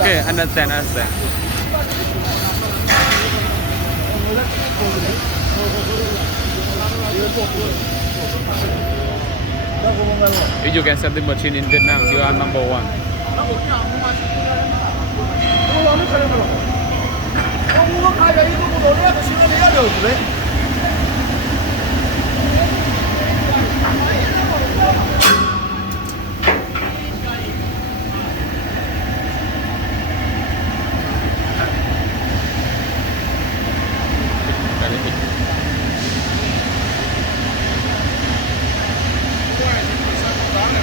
Okay, understand. If you can set the machine in Vietnam, you are number one.